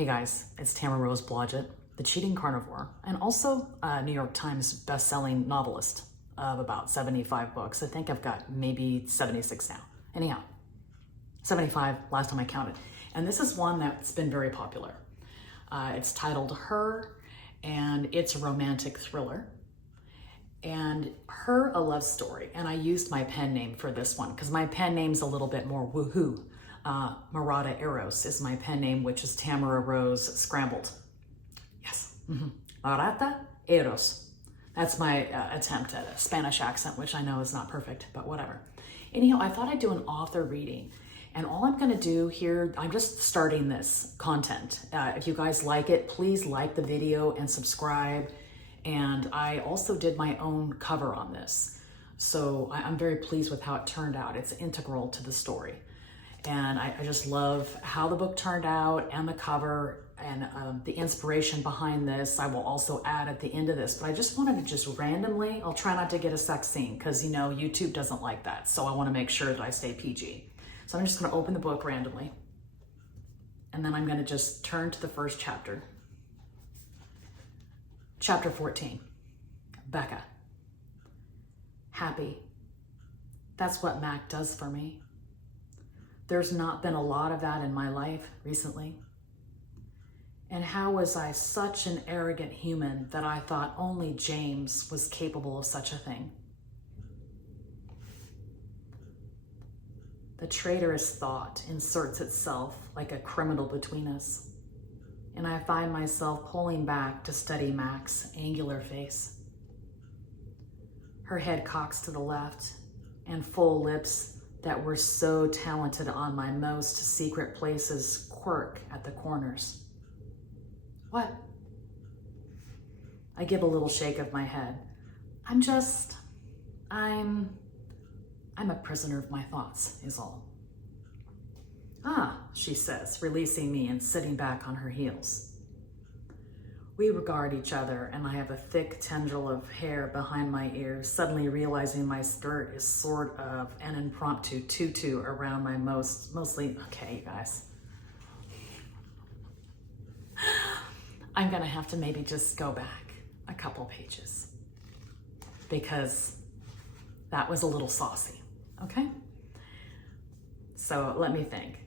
Hey guys, it's Tamara Rose Blodgett, the cheating carnivore, and also a New York Times best-selling novelist of about 75 books. I think I've got maybe 76 now. Anyhow, 75 last time I counted. And this is one that's been very popular. It's titled Her, and it's a romantic thriller. And Her, a love story. And I used my pen name for this one because my pen name's a little bit more woohoo. Marata Eros is my pen name, which is Tamara Rose scrambled. Yes. Marata Eros. That's my attempt at a Spanish accent, which I know is not perfect, but whatever. Anyhow, I thought I'd do an author reading. And all I'm going to do here, I'm just starting this content. If you guys like it, please like the video and subscribe. And I also did my own cover on this. So I'm very pleased with how it turned out. It's integral to the story. And I just love how the book turned out and the cover and the inspiration behind this. I will also add at the end of this, but I just wanted to just randomly, I'll try not to get a sex scene because, you know, YouTube doesn't like that. So I want to make sure that I stay PG. So I'm just going to open the book randomly. And then I'm going to just turn to the first chapter. Chapter 14, Becca. Happy. That's what Mac does for me. There's not been a lot of that in my life recently. And how was I such an arrogant human that I thought only James was capable of such a thing? The traitorous thought inserts itself like a criminal between us, and I find myself pulling back to study Mac's angular face. Her head cocks to the left, and full lips that were so talented on my most secret places quirk at the corners. What? I give a little shake of my head. I'm a prisoner of my thoughts, is all. Ah, she says, releasing me and sitting back on her heels. We regard each other, and I have a thick tendril of hair behind my ears, suddenly realizing my skirt is sort of an impromptu tutu around my mostly, okay, you guys. I'm gonna have to maybe just go back a couple pages because that was a little saucy, okay? So let me think.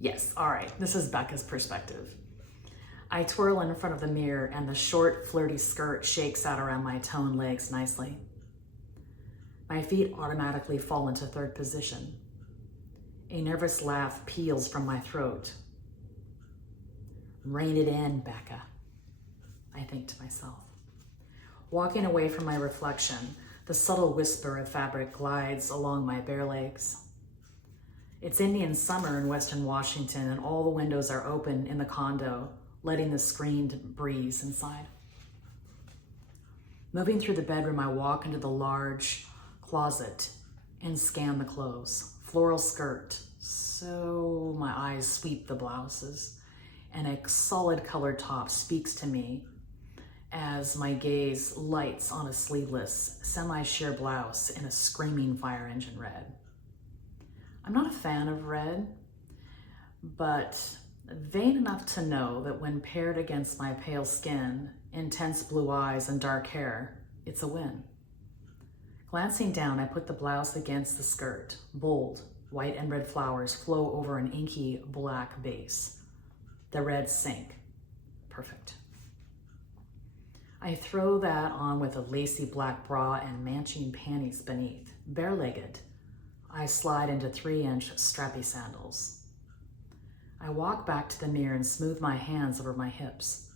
Yes, all right, this is Becca's perspective. I twirl in front of the mirror and the short, flirty skirt shakes out around my toned legs nicely. My feet automatically fall into third position. A nervous laugh peels from my throat. Rein it in, Becca, I think to myself. Walking away from my reflection, the subtle whisper of fabric glides along my bare legs. It's Indian summer in Western Washington, and all the windows are open in the condo, letting the screened breeze inside. Moving through the bedroom, I walk into the large closet and scan the clothes. Floral skirt, so my eyes sweep the blouses, and a solid colored top speaks to me as my gaze lights on a sleeveless, semi-sheer blouse in a screaming fire engine red. I'm not a fan of red, but vain enough to know that when paired against my pale skin, intense blue eyes, and dark hair, it's a win. Glancing down, I put the blouse against the skirt. Bold, white and red flowers flow over an inky black base. The reds sink. Perfect. I throw that on with a lacy black bra and matching panties beneath. Bare-legged, I slide into 3-inch strappy sandals. I walk back to the mirror and smooth my hands over my hips.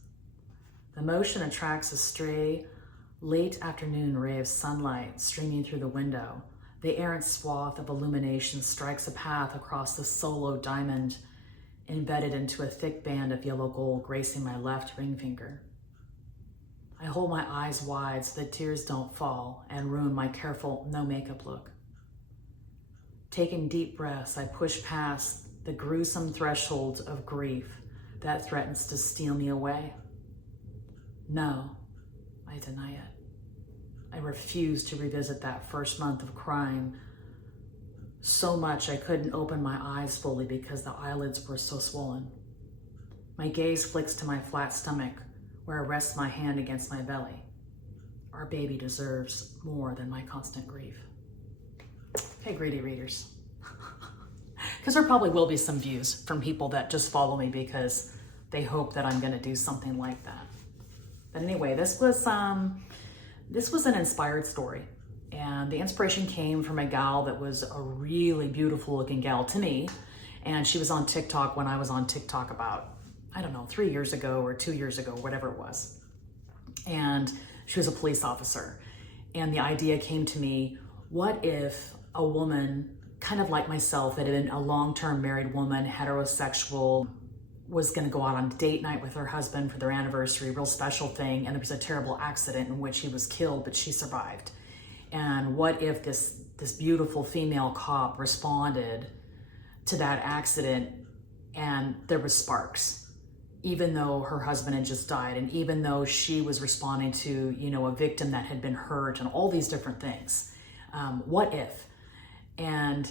The motion attracts a stray, late afternoon ray of sunlight streaming through the window. The errant swath of illumination strikes a path across the solo diamond embedded into a thick band of yellow gold gracing my left ring finger. I hold my eyes wide so that tears don't fall and ruin my careful no makeup look. Taking deep breaths, I push past the gruesome threshold of grief that threatens to steal me away. No, I deny it. I refuse to revisit that first month of crying so much I couldn't open my eyes fully because the eyelids were so swollen. My gaze flicks to my flat stomach, where I rest my hand against my belly. Our baby deserves more than my constant grief. Okay, greedy readers. Because there probably will be some views from people that just follow me because they hope that I'm gonna do something like that. But anyway, this was an inspired story. And the inspiration came from a gal that was a really beautiful looking gal to me. And she was on TikTok when I was on TikTok about, I don't know, 3 years ago or 2 years ago, whatever it was. And she was a police officer. And the idea came to me, what if a woman, kind of like myself, that had been a long-term married woman, heterosexual, was gonna go out on date night with her husband for their anniversary, real special thing, and there was a terrible accident in which he was killed, but she survived. And what if this beautiful female cop responded to that accident and there was sparks, even though her husband had just died, and even though she was responding to, you know, a victim that had been hurt and all these different things. What if? And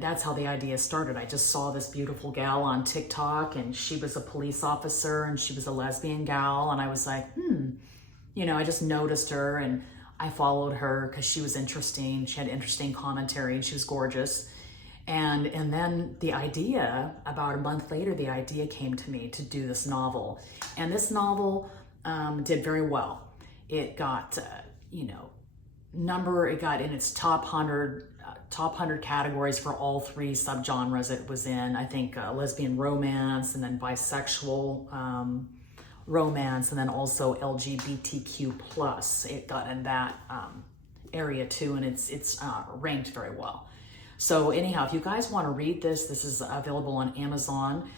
that's how the idea started. I just saw this beautiful gal on TikTok, and she was a police officer and she was a lesbian gal. And I was like, you know, I just noticed her and I followed her because she was interesting. She had interesting commentary and she was gorgeous. And then the idea, about a month later, the idea came to me to do this novel. And this novel did very well. It got, it got in its top 100 categories for all 3 subgenres it was in. I think lesbian romance, and then bisexual romance, and then also LGBTQ+. It got in that area too, and it's ranked very well. So anyhow, if you guys want to read this is available on Amazon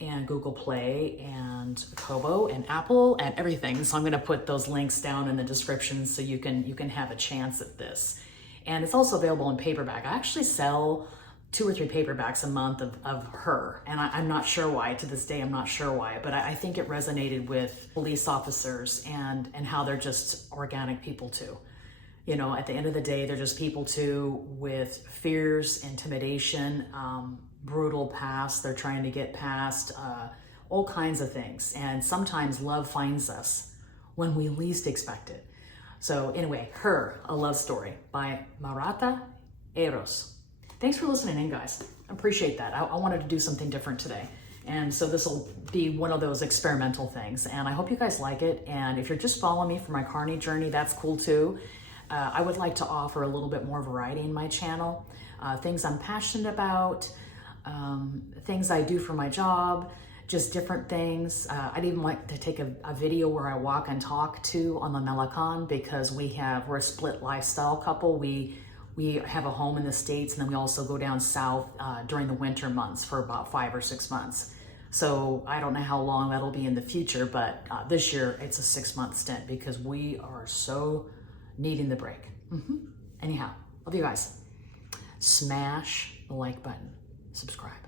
and Google Play and Kobo and Apple and everything. So I'm going to put those links down in the description so you can have a chance at this. And it's also available in paperback. I actually sell 2 or 3 paperbacks a month of her. And I'm not sure why, to this day, I'm not sure why, but I think it resonated with police officers and how they're just organic people too. You know, at the end of the day, they're just people too, with fears, intimidation, brutal past. They're trying to get past all kinds of things. And sometimes love finds us when we least expect it. So anyway, Her, a Love Story by Marata, Eros. Thanks for listening in, guys. I appreciate that. I wanted to do something different today. And so this will be one of those experimental things. And I hope you guys like it. And if you're just following me for my Carney journey, that's cool too. I would like to offer a little bit more variety in my channel. Things I'm passionate about, things I do for my job, just different things. I'd even like to take a video where I walk and talk too on the Melacan, because we're a split lifestyle couple. We have a home in the States, and then we also go down south during the winter months for about 5 or 6 months. So I don't know how long that'll be in the future, but this year it's a 6-month stint because we are so needing the break. Anyhow, love you guys. Smash the like button, subscribe.